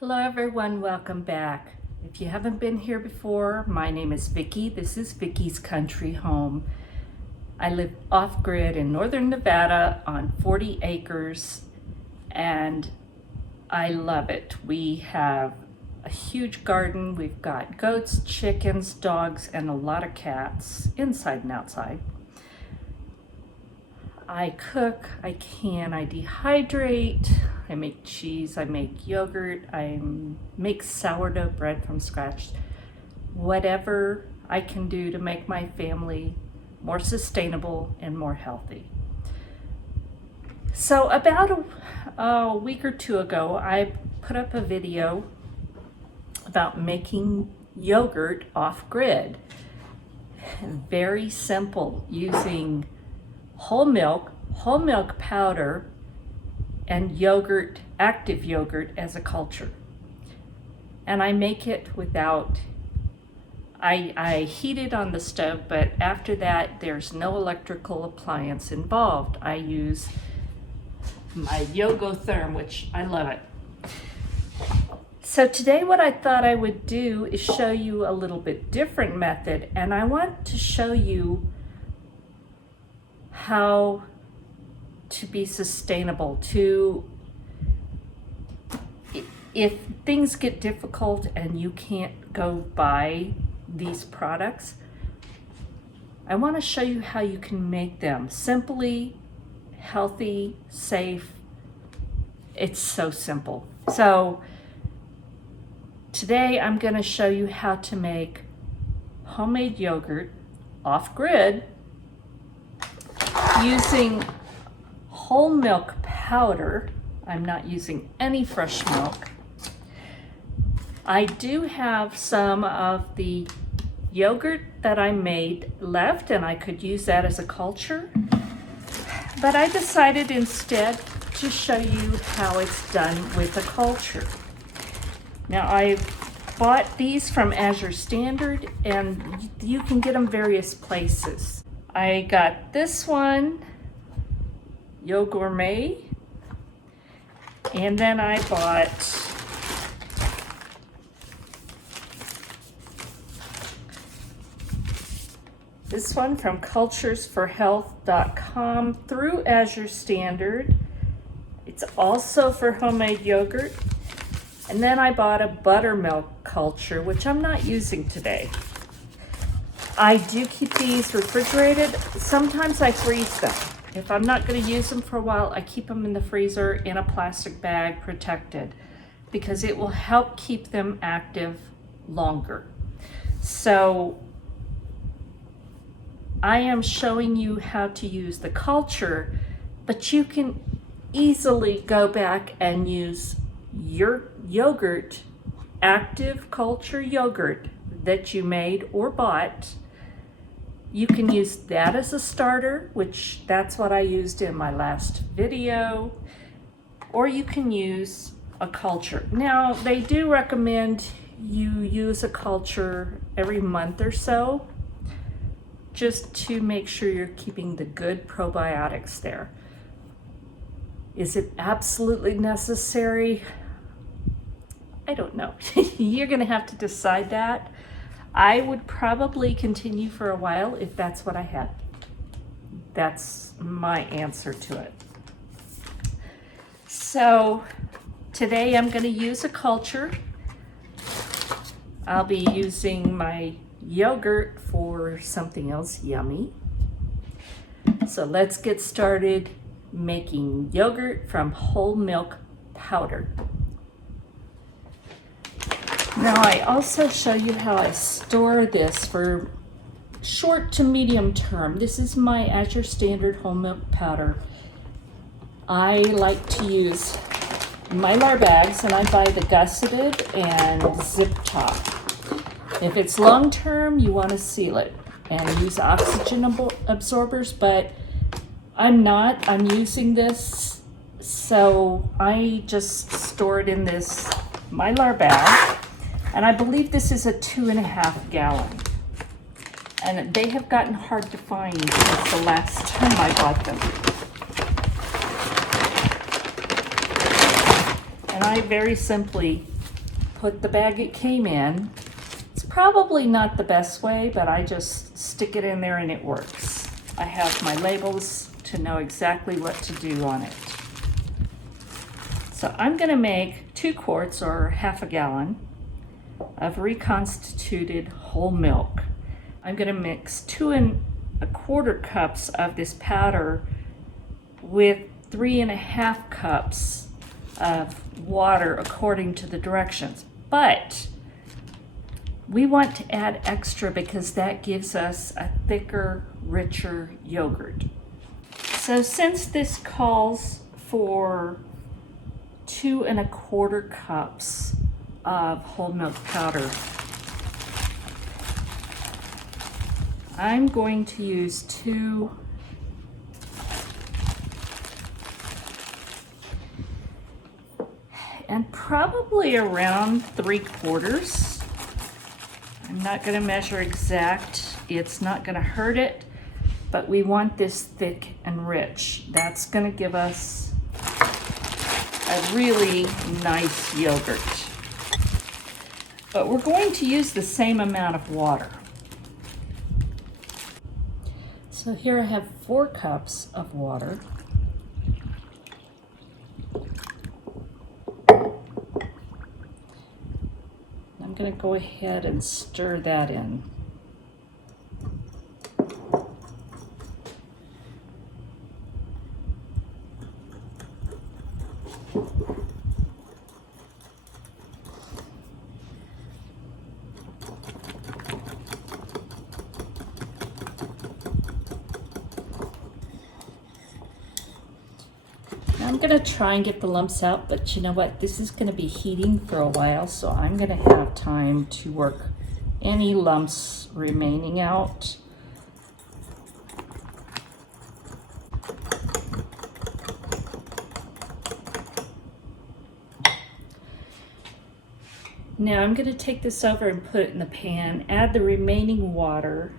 Hello everyone, welcome back. If you haven't been here before, my name is Vickie. This is Vickie's Country Home. I live off-grid in northern Nevada on 40 acres and I love it. We have a huge garden. We've got goats, chickens, dogs, and a lot of cats, inside and outside. I cook, I can, I dehydrate, I make cheese, I make yogurt, I make sourdough bread from scratch. Whatever I can do to make my family more sustainable and more healthy. So about a week or two ago, I put up a video about making yogurt off-grid. Very simple, using whole milk powder, and yogurt, active yogurt as a culture. And I make it without, I heat it on the stove, but after that there's no electrical appliance involved. I use my Yogotherm, which I love it. So today what I thought I would do is show you a little bit different method, and I want to show you how to be sustainable, if things get difficult and you can't go buy these products, I want to show you how you can make them simply, healthy, safe. It's so simple. So today I'm going to show you how to make homemade yogurt off-grid using whole milk powder. I'm not using any fresh milk. I do have some of the yogurt that I made left, and I could use that as a culture. But I decided instead to show you how it's done with a culture. Now I bought these from Azure Standard, and you can get them various places. I got this one, Yo Gourmet, and then I bought this one from culturesforhealth.com through Azure Standard. It's also for homemade yogurt. And then I bought a buttermilk culture, which I'm not using today. I do keep these refrigerated. Sometimes I freeze them. If I'm not going to use them for a while, I keep them in the freezer in a plastic bag, protected, because it will help keep them active longer. So I am showing you how to use the culture, but you can easily go back and use your yogurt, active culture yogurt that you made or bought. You can use that as a starter, which that's what I used in my last video, or you can use a culture. Now, they do recommend you use a culture every month or so, just to make sure you're keeping the good probiotics there. Is it absolutely necessary? I don't know. You're gonna have to decide that. I would probably continue for a while if that's what I had. That's my answer to it. So today I'm going to use a culture. I'll be using my yogurt for something else yummy. So let's get started making yogurt from whole milk powder. Now I also show you how I store this for short to medium term. This is my Azure Standard whole milk powder. I like to use Mylar bags, and I buy the gusseted and zip top. If it's long term, you want to seal it and use oxygen absorbers, but I'm not. I'm using this, so I just store it in this Mylar bag. And I believe this is a 2.5 gallon. And they have gotten hard to find since the last time I bought them. And I very simply put the bag it came in. It's probably not the best way, but I just stick it in there and it works. I have my labels to know exactly what to do on it. So I'm going to make 2 quarts or half a gallon of reconstituted whole milk. I'm going to mix 2 1/4 cups of this powder with 3 1/2 cups of water according to the directions. But we want to add extra because that gives us a thicker, richer yogurt. So since this calls for 2 1/4 cups of whole milk powder, I'm going to use 2 and probably around 3/4. I'm not going to measure exact. It's not going to hurt it, but we want this thick and rich. That's going to give us a really nice yogurt. But we're going to use the same amount of water. So here I have 4 cups of water. I'm going to go ahead and stir that in. I'm going to try and get the lumps out, but you know what? This is going to be heating for a while, so I'm going to have time to work any lumps remaining out. Now I'm going to take this over and put it in the pan, add the remaining water,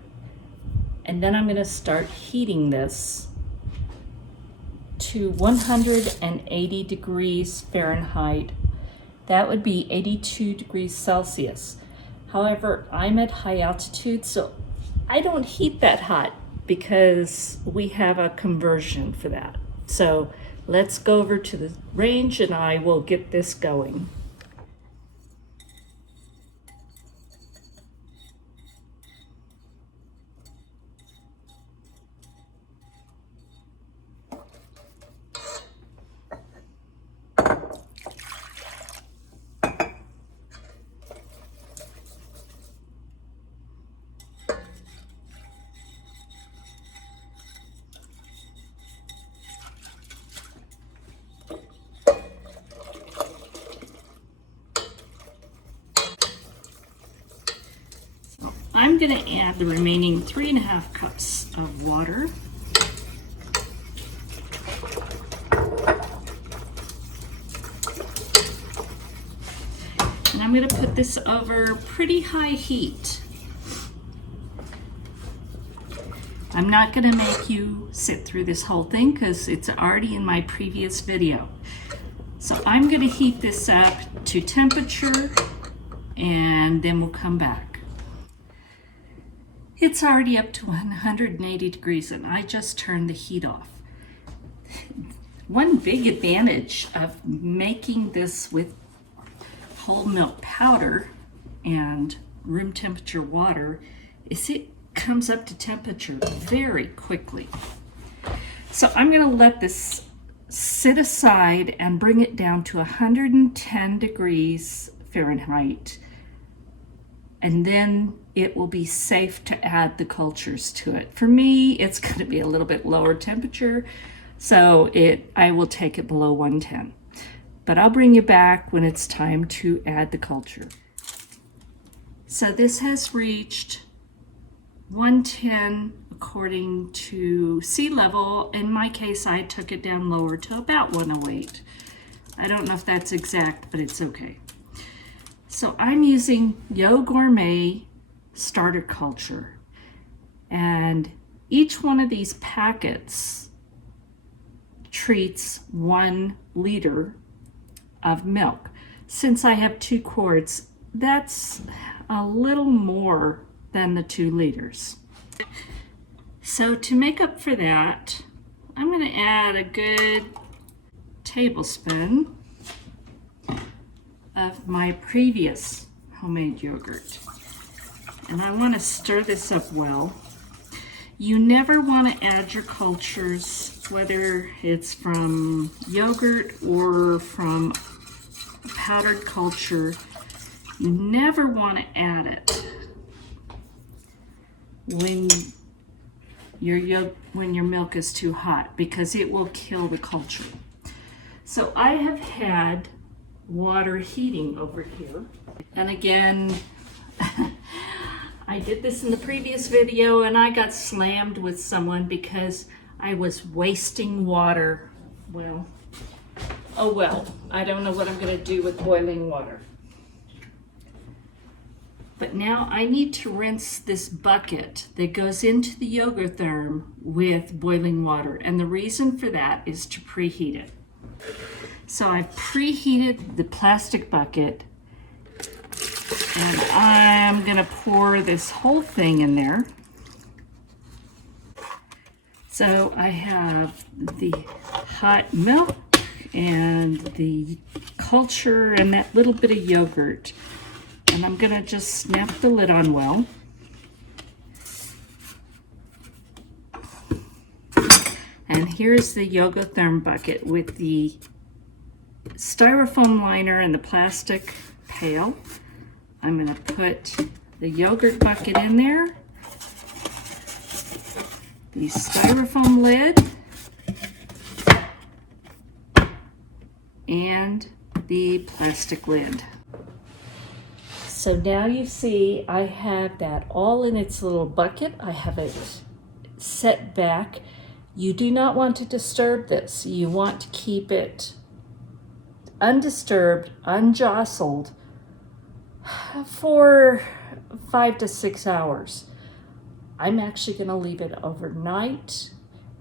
and then I'm going to start heating this to 180 degrees Fahrenheit. That would be 82 degrees Celsius. However, I'm at high altitude, so I don't heat that hot because we have a conversion for that. So let's go over to the range and I will get this going. I'm going to add the remaining 3 1/2 cups of water. And I'm going to put this over pretty high heat. I'm not going to make you sit through this whole thing because it's already in my previous video. So I'm going to heat this up to temperature and then we'll come back. It's already up to 180 degrees and I just turned the heat off. One big advantage of making this with whole milk powder and room temperature water is it comes up to temperature very quickly. So I'm going to let this sit aside and bring it down to 110 degrees Fahrenheit. And then it will be safe to add the cultures to it. For me, it's going to be a little bit lower temperature, so I will take it below 110. But I'll bring you back when it's time to add the culture. So this has reached 110 according to sea level. In my case, I took it down lower to about 108. I don't know if that's exact, but it's okay. So I'm using Yo Gourmet starter culture, and each one of these packets treats 1 liter of milk. since I have 2 quarts, that's a little more than the 2 liters. So to make up for that, I'm going to add a good tablespoon of my previous homemade yogurt. And I want to stir this up well. You never want to add your cultures, whether it's from yogurt or from powdered culture. You never want to add it when your milk is too hot, because it will kill the culture. So I have had water heating over here, and again, I did this in the previous video and I got slammed with someone because I was wasting water. Well, oh well, I don't know what I'm going to do with boiling water. But now I need to rinse this bucket that goes into the Yogotherm with boiling water. And the reason for that is to preheat it. So I've preheated the plastic bucket, and I'm gonna pour this whole thing in there. So I have the hot milk and the culture and that little bit of yogurt. And I'm gonna just snap the lid on well. And here's the Yogotherm bucket with the styrofoam liner and the plastic pail. I'm gonna put the yogurt bucket in there, the styrofoam lid, and the plastic lid. So now you see I have that all in its little bucket. I have it set back. You do not want to disturb this. You want to keep it undisturbed, unjostled for 5 to 6 hours. I'm actually going to leave it overnight.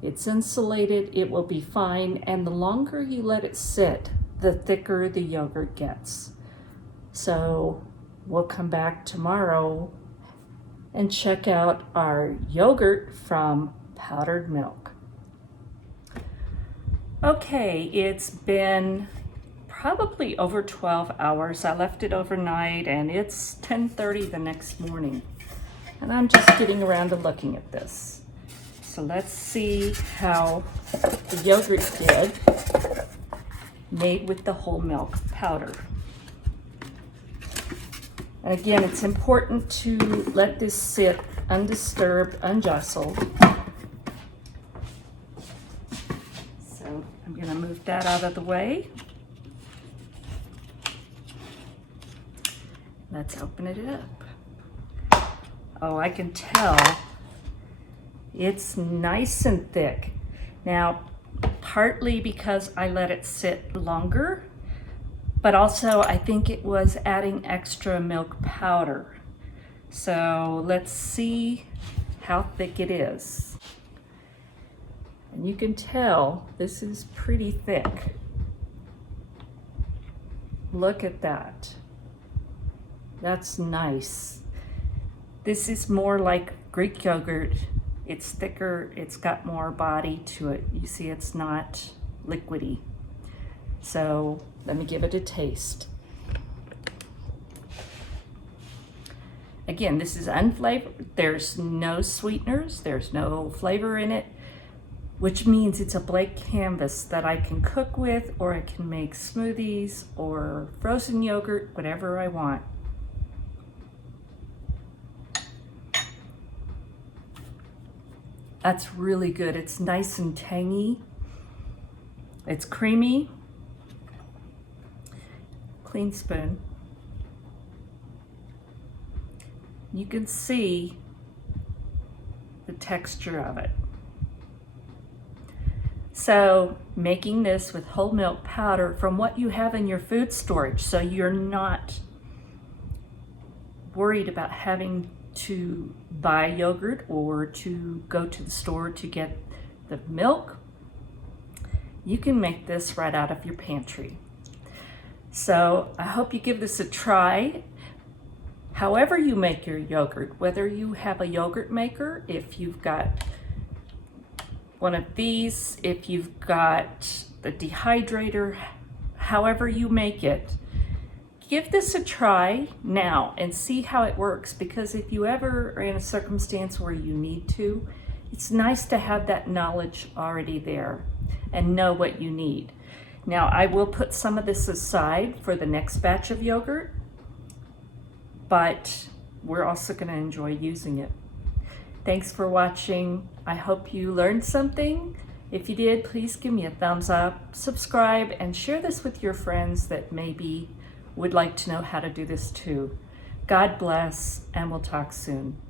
It's insulated, it will be fine, and the longer you let it sit, the thicker the yogurt gets. So we'll come back tomorrow and check out our yogurt from powdered milk. Okay, it's been probably over 12 hours. I left it overnight and it's 10:30 the next morning. And I'm just getting around to looking at this. So let's see how the yogurt did, made with the whole milk powder. And again, it's important to let this sit undisturbed, unjostled. So I'm going to move that out of the way. Let's open it up. Oh, I can tell it's nice and thick. Now, partly because I let it sit longer, but also I think it was adding extra milk powder. So let's see how thick it is. And you can tell this is pretty thick. Look at that. That's nice. This is more like Greek yogurt. It's thicker, it's got more body to it. You see, it's not liquidy. So let me give it a taste. Again, this is unflavored. There's no sweeteners, there's no flavor in it, which means it's a blank canvas that I can cook with, or I can make smoothies or frozen yogurt, whatever I want. That's really good. It's nice and tangy. It's creamy. Clean spoon. You can see the texture of it. So making this with whole milk powder from what you have in your food storage, so you're not worried about having to buy yogurt or to go to the store to get the milk. You can make this right out of your pantry. So I hope you give this a try. However you make your yogurt, whether you have a yogurt maker, if you've got one of these, if you've got the dehydrator, however you make it, give this a try now and see how it works, because if you ever are in a circumstance where you need to, it's nice to have that knowledge already there and know what you need. Now, I will put some of this aside for the next batch of yogurt, but we're also going to enjoy using it. Thanks for watching. I hope you learned something. If you did, please give me a thumbs up, subscribe, and share this with your friends that maybe would like to know how to do this too. God bless, and we'll talk soon.